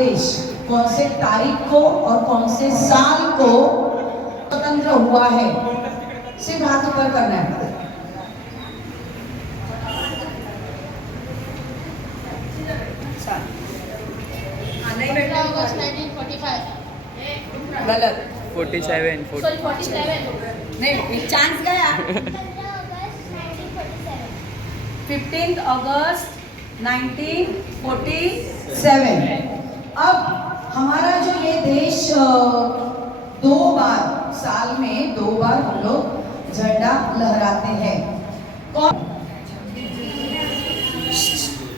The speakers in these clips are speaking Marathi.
देश कौन से तारीख को और कौन से साल को स्वतंत्र हुआ है? सिर्फ हाथ ऊपर करना है। गलत। 47 नहीं, एक चांस गया। 15 अगस्त 1947। अब हमारा जो ये देश 2 बार साल में 2 बार हम लोग झंडा लहराते हैं। कौन?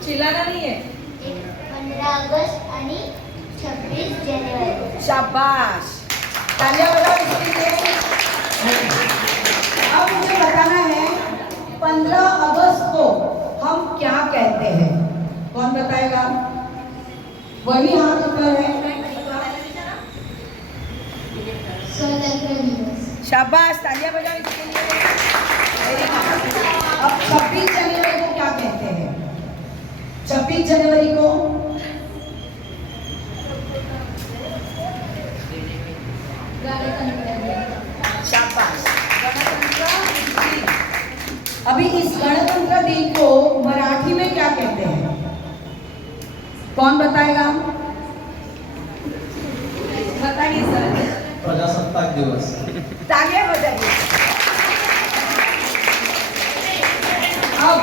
चिल्लाना नहीं है। 15 अगस्त आणि 26 जानेवारी। शाबाश, तालियां बजाओ इसके लिए। अब मुझे बताना है 15 अगस्त को हम क्या कहते हैं? कौन बताएगा? वही हाथ ऊपर है। स्वतंत्र दिवस। शाबाश, तालियां बजाओ इसके लिए। अब 26 जनवरी को क्या कहते हैं? 26 जनवरी को शाबाश, गणतंत्र दिन। अभी इस गणतंत्र दिन को मराठी में क्या कहते हैं? कौन बताएगा? बताइए सर। प्रजासत्ताक दिवस। तालियां बजाइए। अब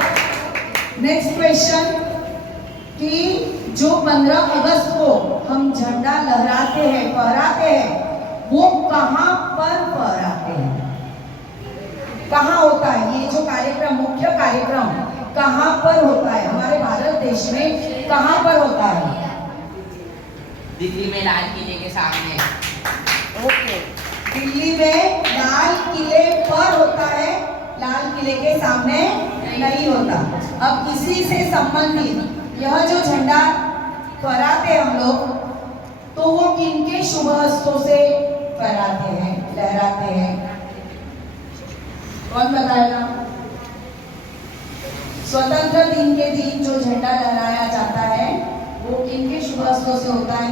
नेक्स्ट क्वेश्चन कि जो 15 अगस्त को हम झंडा लहराते हैं, फहराते हैं, वो कहाँ पर फहराते हैं? कहाँ होता है ये जो कार्यक्रम, मुख्य कार्यक्रम कहाँ पर होता है? हमारे भारत देश में कहाँ पर होता है? दिल्ली में लाल किले के सामने। ओके, दिल्ली में लाल किले पर होता है, लाल किले के सामने नहीं होता। अब इसी से संबंधित यह जो झंडा फहराते हैं हम लोग, तो वो किनके शुभ हस्तों से फहराते हैं, लहराते हैं? कौन बताएगा? स्वतंत्र दिन के दिन जो झंडा लहराया जाता है वो किनके शुभ हस्तों से होता है?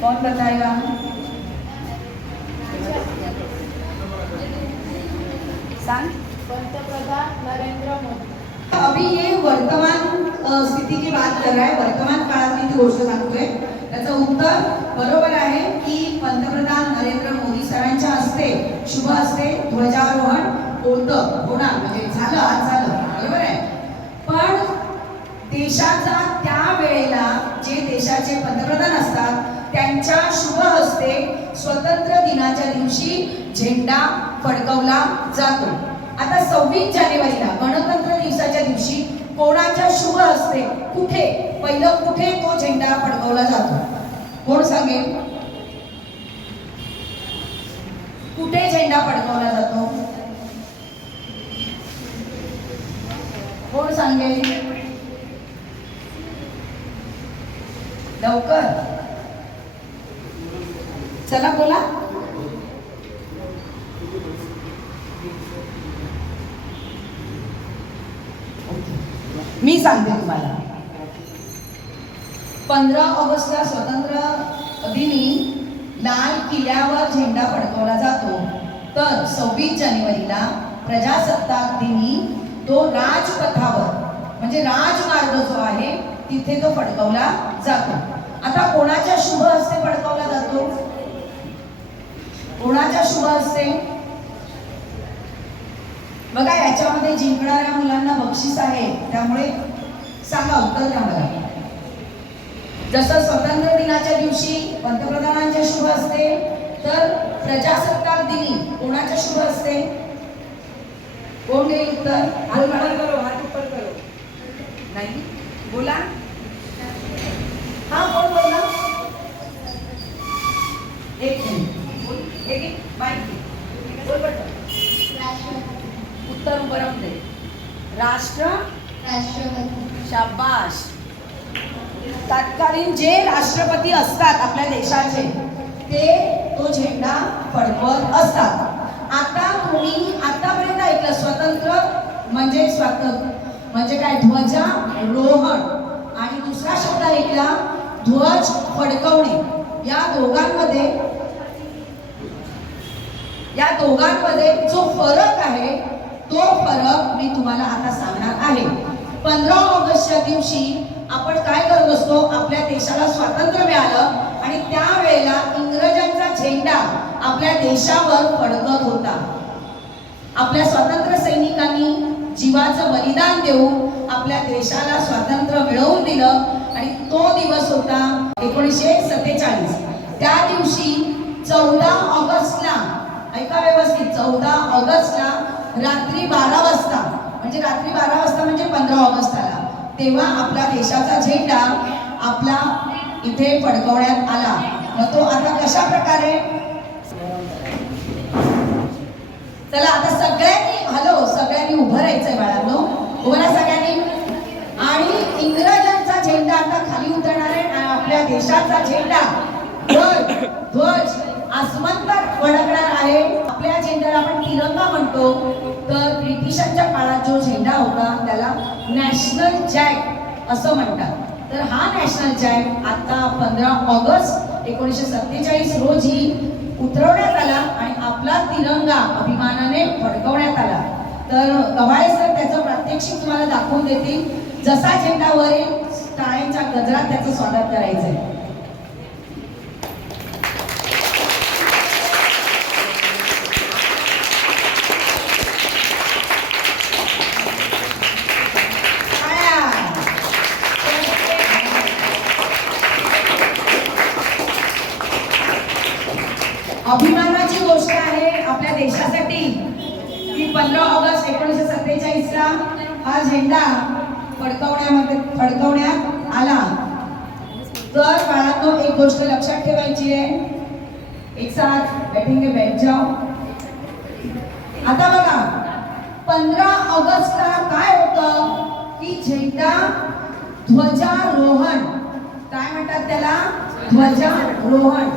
कौन बताएगा? पंतप्रधान नरेंद्र मोदी। अभी ये वर्तमान स्थिती की बात कर रहा है, वर्तमान काळातली ती गोष्ट सांगतोय। त्याचं उत्तर बरोबर आहे की पंतप्रधान नरेंद्र मोदी सरांच्या हस्ते, शुभ हस्ते ध्वजारोहण होतं, होणार, म्हणजे झालं, आज झालं, बरोबर आहे। पण देशाचा त्या वेळेला जे देशाचे पंतप्रधान असतात त्यांच्या शुभ हस्ते स्वतंत्र दिनाच्या दिवशी झेंडा फडकवला जातो। आता 26 जानेवारीला गणतंत्र दिवसाच्या दिवशी कोणाच्या शुभ हस्ते, कुठे, पहिलं कुठे तो झेंडा फडकवला जातो? कोण सांगेल? कुठे झेंडा फडकवला जातो? कोण सांगेल? लवकर चला बोला। मी सांगते तुम्हाला। 15 ऑगस्टला स्वतंत्र दिनी लाल किल्ल्यावर झेंडा फडकवला जातो, तर 26 जानेवारीला प्रजासत्ताक दिनी तो राजपथावर, म्हणजे राजमार्ग जो आहे तिथे तो फडकवला जातो। आता कोणाच्या शुभ हस्ते फडकवला जातो? कोणाच्या शुभ हस्ते? बघा, याच्यामध्ये जिंकणाऱ्या मुलांना बक्षीस आहे, त्यामुळे सांगा, उत्तर द्या मला। जसं स्वतंत्र दिनाच्या दिवशी पंतप्रधानांच्या शुभ हस्ते, तर प्रजासत्ताक दिनी कोणाच्या शुभ हस्ते? कोण देईल उत्तर? हात ऊपर करो, हात ऊपर करो। नाही बोला। हाँ, कोण बोलला? एक मिनिट, एक माइक बोल बेटा। उत्तर बरोबर दे। राष्ट्रपती। शाबाश। तत्कालीन जे राष्ट्रपती असतात आपल्या देशाचे, ते तो झेंडा फडकवत असतात। आता तुम्ही आतापर्यंत ऐकलं स्वतंत्र म्हणजे काय? ध्वजारोहण, आणि दुसरा शब्द ध्वज फडकवणे या दोघांमध्ये जो फरक आहे तो फरक मी तुम्हाला आता सांगणार आहे. 15 ऑगस्टच्या दिवशी आपण काय करत असतो, आपल्या देशाला स्वातंत्र्य मिळालं आणि त्यावेळेला इंग्रजांचा झेंडा आपल्या देशावर फडकत होता. आपल्या स्वातंत्र्य सैनिकांनी जीवाचं बलिदान देऊन आपल्या देशाला स्वातंत्र्य मिळवून दिलं आणि तो दिवस होता 1947. त्या दिवशी 14 ऑगस्टला, ऐका व्यवस्थित, 14 ऑगस्टला रात्री 12 वाजता, म्हणजे रात्री 12 वाजता म्हणजे 15 ऑगस्टला, तेव्हा आपला देशाचा झेंडा आपला इथे फडकवण्यात आला. मग तो आता कशा प्रकारे, चला आता सगळ्यांनी उभं राहायचंय बाळांनो, उभं राहा सगळ्यांनी. आणि इंग्रजांचा झेंडा आता खाली उतरणार आहे आणि आपल्या देशाचा झेंडा ध्वज आसमंतात फडकणार आहे. आपल्या झेंड्याला आपण तिरंगा म्हणतो, तर ब्रिटिशांच्या काळात जो झेंडा होता त्याला नॅशनल जॅक असं म्हणतात. तर हा नॅशनल जॅक आता 15 ऑगस्ट 1947 रोजी उतरवण्यात आला आणि आपला तिरंगा अभिमानाने फडकवण्यात आला. तर गव्हाळे सर त्याचं प्रात्यक्षिक तुम्हाला दाखवून देतील. जसा झेंडा वर येईल टाळ्यांच्या गजरात त्याचं स्वागत करायचंय. अभिमानाची गोष्ट आहे आपल्या देशासाठी की 15 ऑगस्ट 1947ला हा झेंडा फडकवण्यात आला. तर बाळांनो एक गोष्ट लक्षात ठेवायची आहे, एक साथ बैठेंगे, बैठ जाओ. आता बघा 15 ऑगस्टला काय होतं की झेंडा ध्वजारोहण, काय म्हणतात त्याला, ध्वजारोहण.